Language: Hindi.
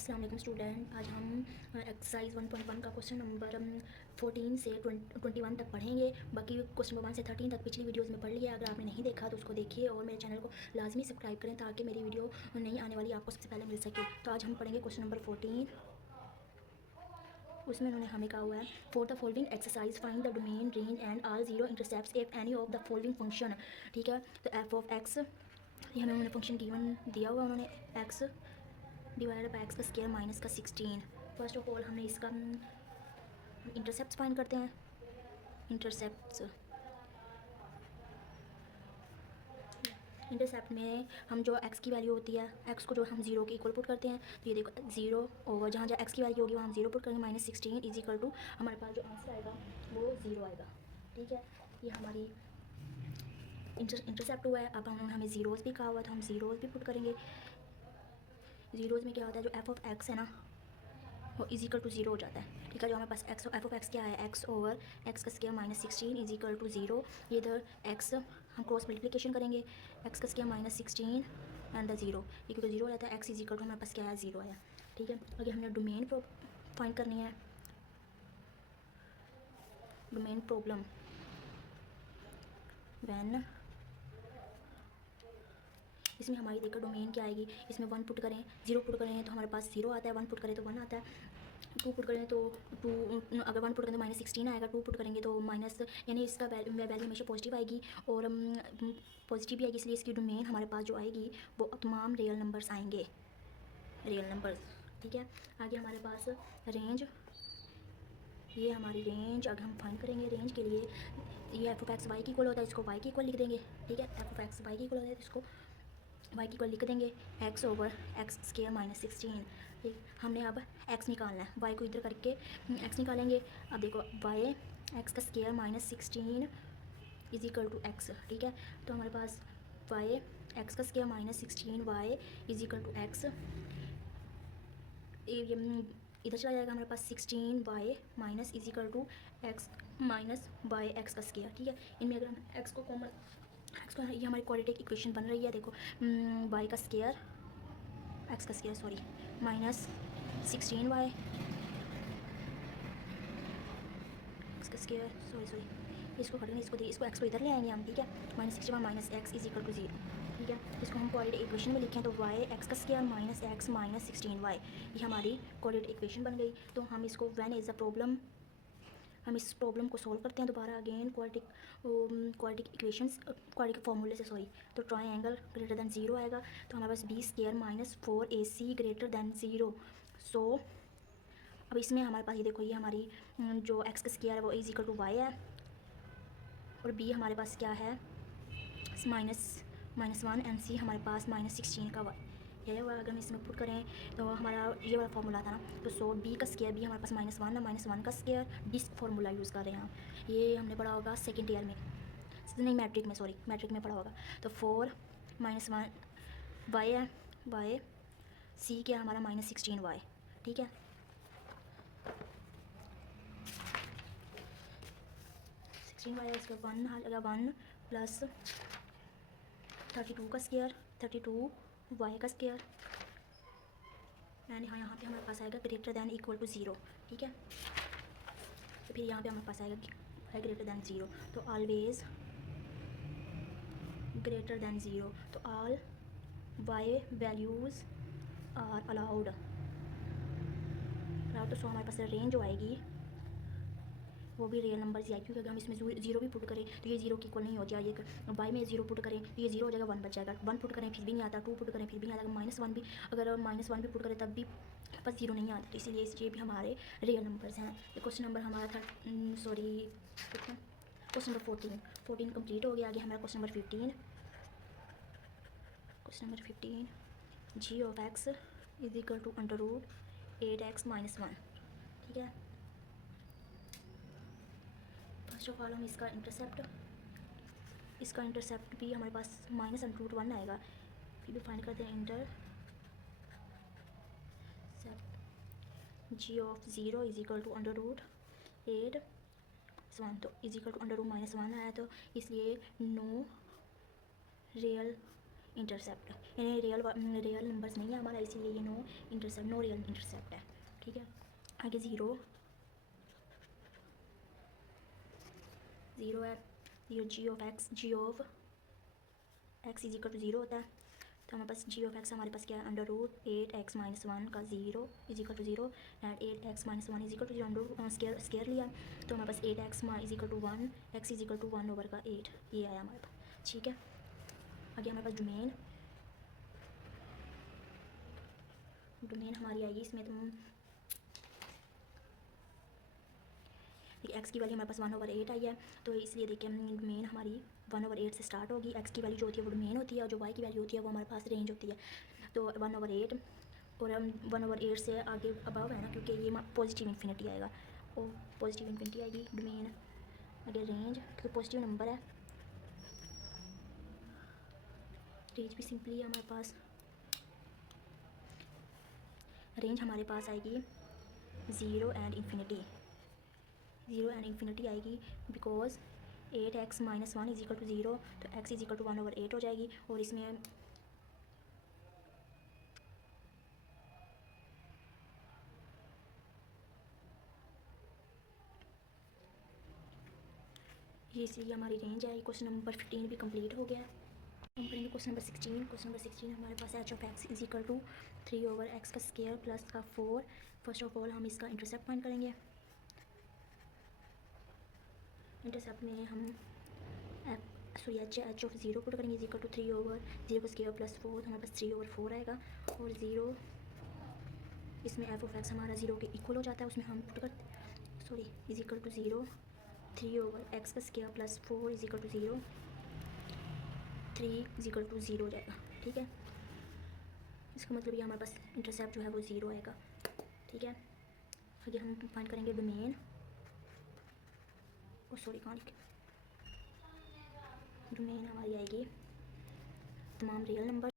अस्सलाम वालेकुम स्टूडेंट। आज हम एक्सरसाइज 1.1 का क्वेश्चन नंबर 14 से 21 तक पढ़ेंगे। बाकी क्वेश्चन नंबर 1 से 13 तक पिछली वीडियोस में पढ़ लिया। अगर आपने नहीं देखा तो उसको देखिए और मेरे चैनल को लाजमी सब्सक्राइब करें ताकि मेरी वीडियो नई आने वाली आपको सबसे पहले मिल सके। तो आज हम पढ़ेंगे क्वेश्चन नंबर 14। उसमें उन्होंने हमें कहा हुआ है for the following exercise find the domain range and all zero intercepts if any of the following function. ठीक है, तो एफ ऑफ एक्स, ये हमें उन्होंने फंक्शन गिवन दिया हुआ, उन्होंने एक्स डिवाइडेड बाई एक्स का स्क्वायर माइनस का 16। फर्स्ट ऑफ ऑल हमने इसका इंटरसेप्ट फाइंड करते हैं। इंटरसेप्ट में हम जो x की वैल्यू होती है, x को जो हम 0 के इक्वल पुट करते हैं, तो ये देखो 0 ओवर जहाँ जहाँ x की वैल्यू होगी वहाँ हम 0 पुट करेंगे, माइनस 16 इज इक्वल टू हमारे पास जो आंसर आएगा वो 0 आएगा। ठीक है, ये हमारी इंटरसेप्ट हुआ है। अब उन्होंने हमें ज़ीरोज़ भी कहा हुआ तो हम ज़ीरोज़ भी पुट करेंगे। ज़ीरोज़ में क्या होता है, जो एफ ऑफ एक्स है ना वो इज इक्वल टू 0 हो जाता है। ठीक है, जो हमारे पास एक्स एफ ऑफ एक्स क्या है, एक्स ओवर एक्स का square minus 16 is equal to 0। ये इधर एक्स हम क्रॉस मल्टीप्लिकेशन करेंगे, एक्स का square minus 16 and the 0 equal to 0 हो जाता है। एक्स इज इक्वल टू हमारे पास क्या है, 0 आया। ठीक है, आगे हमने डोमेन फाइंड करनी है। डोमेन प्रॉब्लम व्हेन, इसमें हमारी देखो डोमेन क्या आएगी, इसमें 1 पुट करें, 0 पुट करें तो हमारे पास 0 आता है, 1 पुट करें तो 1 आता है, 2 पुट करें तो 2, अगर 1 पुट करें तो माइनस 16 आएगा, 2 पुट करेंगे तो माइनस, यानी इसका वैल्यू हमेशा पॉजिटिव आएगी और पॉजिटिव भी आएगी, इसलिए इसकी डोमेन हमारे पास जो आएगी वो तमाम रियल नंबर्स आएंगे, रियल नंबर्स। ठीक है, आगे हमारे पास रेंज, ये हमारी रेंज अगर हम फाइंड करेंगे, रेंज के लिए ये एफ ऑफ एक्स वाई की इक्वल होता है, इसको वाई की इक्वल लिख देंगे। ठीक है, एफ ऑफ एक्स वाई की इक्वल होता है तो इसको वाई की इक्वल लिख देंगे, x over x square minus 16। ठीक, हमने अब एक्स निकालना है, वाई को इधर करके एक्स निकालेंगे। अब देखो वाई एक्स का square minus 16 is equal to X. ठीक है, तो हमारे पास वाई एक्स का square minus 16 Y is equal to X, इधर चला जाएगा हमारे पास 16 Y minus is equal to X minus Y X का स्क्वायर। ठीक है, इनमें अगर हम एक्स को कॉमन, एक्स को, ये हमारी क्वाड्रेटिक इक्वेशन बन रही है। देखो वाई का स्क्वायर, एक्स का square sorry, minus 16 Y X का स्क्वायर, सॉरी इसको हटेंगे, इसको एक्स को इधर ले आएंगे हम। ठीक है, minus 61 minus X is equal to 0। ठीक है, इसको हम क्वाड्रेटिक इक्वेशन में लिखें तो वाई एक्स का square minus X minus 16 Y, ये हमारी क्वाड्रेटिक इक्वेशन बन गई। तो हम इसको व्हेन इज़ अ प्रॉब्लम, हम इस प्रॉब्लम को सॉल्व करते हैं दोबारा अगेन क्वाड्रेटिक इक्वेशंस, क्वाड्रेटिक फार्मूले से सॉरी। तो ट्रायंगल ग्रेटर दैन 0 आएगा, तो हमारे पास B square minus 4ac greater than 0। So अब इसमें हमारे पास ये देखो, ये हमारी जो एक्स का स्क्वायर है वो इज इक्वल टू वाई है और बी हमारे पास क्या है -1 एंड सी हमारे पास -16 का वाई है। और अगर हम इसमें पुट करें तो हमारा ये वाला फार्मूला था ना, तो सो बी का स्क्वायर भी हमारे पास -1 है, -1 का स्क्वायर डिस्क फार्मूला यूज़ कर रहे हैं हम। ये हमने पढ़ा होगा सेकेंड ईयर में, नहीं मैट्रिक में, सॉरी मैट्रिक में पढ़ा होगा। तो 4 -1 वाई है, वाई सी क्या हमारा -16 वाई। ठीक है, वाई है, इसका 1 आ गया, 1 प्लस 32 का स्क्वायर, 32 वाई का स्क्वायर एंड यहाँ पे हमारे पास आएगा ग्रेटर दैन इक्वल टू 0। ठीक है, तो फिर यहाँ पे हमारे पास आएगा ग्रेटर दैन 0, तो ऑलवेज ग्रेटर दैन 0, तो all Y values are allowed. तो सो हमारे पास रेंज जो आएगी वो भी रियल नंबर ही आएगी, क्योंकि अगर हम इसमें 0 भी पुट करें तो ये 0 की इक्वल नहीं हो जाएगा। वाई में 0 पुट करें तो ये 0 हो जाएगा, 1 बच जाएगा, 1 पुट करें फिर भी नहीं आता, 2 पुट करें फिर भी नहीं आता, -1 भी, अगर -1 भी पुट करें तब भी बस 0 नहीं आता। तो इसीलिए ये भी हमारे रियल नंबर्स हैं। तो क्वेश्चन नंबर हमारा था क्वेश्चन नंबर 14 कंप्लीट हो गया। आगे हमारा question number 15, G of X is equal to √8x - 1। ठीक है, फर्स्ट ऑफ ऑल हम इसका इंटरसेप्ट भी हमारे पास -√1 आएगा, फिर भी फाइंड करते हैं intercept. G of 0 is equal to √8 1, तो इज इक्वल टू √-1 आया, तो इसलिए नो रियल इंटरसेप्ट, यानी रियल नंबर्स नहीं है हमारा, इसीलिए ये no intercept, no real intercept है। ठीक है, आगे ज़ीरो है, ये G of X is equal to zero होता है, तो हमारे पास जी ऑफ एक्स हमारे पास क्या है, अंडर रूट 8x-1 का zero is equal to zero and 8x-1 is equal to zero, under square लिया तो हमारे पास 8x is equal to 1, X is equal to 1 over का 8, ये आया हमारे पास। ठीक है, आगे हमारे पास डोमेन हमारी आएगी, इसमें तुम एक्स की वैल्यू हमारे पास 1/8 आई है, तो इसलिए देखिए डोमेन हमारी 1/8 से स्टार्ट होगी। एक्स की वैल्यू जो होती है वो डोमेन होती है और जो वाई की वैल्यू होती है वो हमारे पास रेंज होती है। तो 1/8 और हम 1/8 से आगे अबव है ना, क्योंकि ये पॉजिटिव इन्फिनिटी आएगा, और पॉजिटिव इन्फिनिटी आएगी डोमेन, आगे रेंज क्योंकि पॉजिटिव नंबर है, रेंज भी सिंपली है हमारे पास, रेंज हमारे पास आएगी 0 एंड इन्फिनिटी आएगी, because 8x-1 is equal to 0, तो x इज इक्वल टू 1/8 हो जाएगी। और इसमें ये इसलिए हमारी रेंज है। क्वेश्चन नंबर 15 भी कंप्लीट हो गया है। हम करेंगे क्वेश्चन नंबर 16 हमारे पास H of X is equal to 3/x का स्क्वायर प्लस का 4। फर्स्ट ऑफ ऑल हम इसका इंटरसेप्ट फाइंड करेंगे। इंटरसेप्ट में हम एच ऑफ 0 पुट करेंगे इज इक्वल टू 3/0 का स्क्वायर प्लस 4, तो हमारे पास 3/4 आएगा। और 0 इसमें एफ ऑफ एक्स हमारा 0 के इक्वल हो जाता है, उसमें हम पुट करते इज इक्वल टू 0, 3/x का square plus 4 is equal to 0, 3 is equal to 0 हो जाएगा। ठीक है, इसका मतलब ये हमारे पास इंटरसेप्ट जो है वो 0 आएगा। ठीक है, आगे हम फाइंड करेंगे डोमेन, कहाँ लिखे, डोमेन हमारी आएगी तमाम रियल नंबर